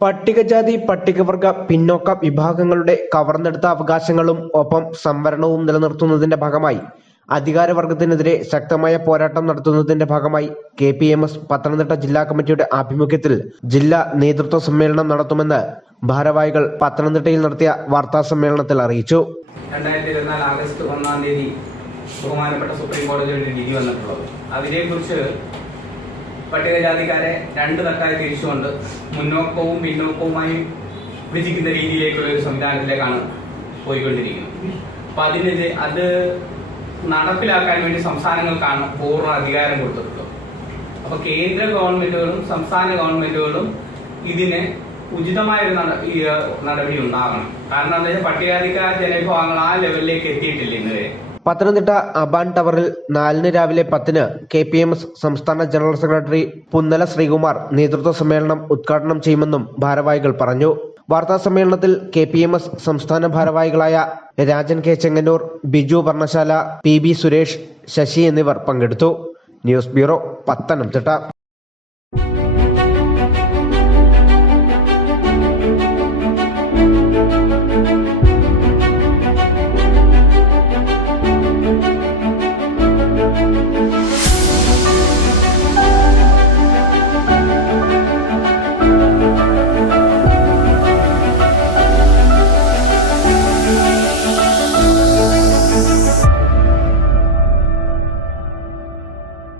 പട്ടികജാതി പട്ടികവർഗ പിന്നോക്ക വിഭാഗങ്ങളുടെ കവർന്നെടുത്ത അവകാശങ്ങളും ഒപ്പം സംവരണവും നിലനിർത്തുന്നതിന്റെ ഭാഗമായി അധികാരവർഗത്തിനെതിരെ ശക്തമായ പോരാട്ടം നടത്തുന്നതിന്റെ ഭാഗമായി KPMS പത്തനംതിട്ട ജില്ലാ കമ്മിറ്റിയുടെ ആഭിമുഖ്യത്തിൽ ജില്ലാ നേതൃത്വ സമ്മേളനം നടത്തുമെന്ന് ഭാരവാഹികൾ പത്തനംതിട്ടയിൽ നടത്തിയ വാർത്താ സമ്മേളനത്തിൽ അറിയിച്ചു. 2024 ആഗസ്റ്റ് 1-ാം തീയതി ബഹുമാനപ്പെട്ട സുപ്രീം കോടതിയുടെ വിധി വന്നിട്ടുള്ളത്. അതിനെക്കുറിച്ച് പട്ടികജാതിക്കാരെ രണ്ട് തട്ടായി തിരിച്ചുകൊണ്ട് മുന്നോക്കവും പിന്നോക്കവുമായി വിഭജിക്കുന്ന രീതിയിലേക്കുള്ള ഒരു സംവിധാനത്തിലേക്കാണ് പോയിക്കൊണ്ടിരിക്കുന്നത്. അപ്പൊ അത് നടപ്പിലാക്കാൻ വേണ്ടി സംസ്ഥാനങ്ങൾക്കാണ് പൂർണ്ണ അധികാരം കൊടുത്തിട്ടുള്ളത്. അപ്പൊ കേന്ദ്ര ഗവൺമെന്റുകളും സംസ്ഥാന ഗവൺമെന്റുകളും ഇതിന് ഉചിതമായ ഒരു നടപടി ഉണ്ടാകണം. കാരണം എന്താ, പട്ടികജാതിക്കാർ ജനവിഭാഗങ്ങൾ ആ ലെവലിലേക്ക് എത്തിയിട്ടില്ല ഇന്നുവരെ. പത്തനംതിട്ട അബാൻ ടവറിൽ 4-ന് രാവിലെ 10-ന് KPMS സംസ്ഥാന ജനറൽ സെക്രട്ടറി പുന്നല ശ്രീകുമാർ നേതൃത്വ സമ്മേളനം ഉദ്ഘാടനം ചെയ്യുമെന്നും ഭാരവാഹികൾ പറഞ്ഞു. വാർത്താ സമ്മേളനത്തിൽ KPMS സംസ്ഥാന ഭാരവാഹികളായ രാജൻ K ചെങ്ങന്നൂർ, ബിജു വർണ്ണശാല, PB സുരേഷ്, ശശി എന്നിവർ പങ്കെടുത്തു. News bureau, Pathanamthitta.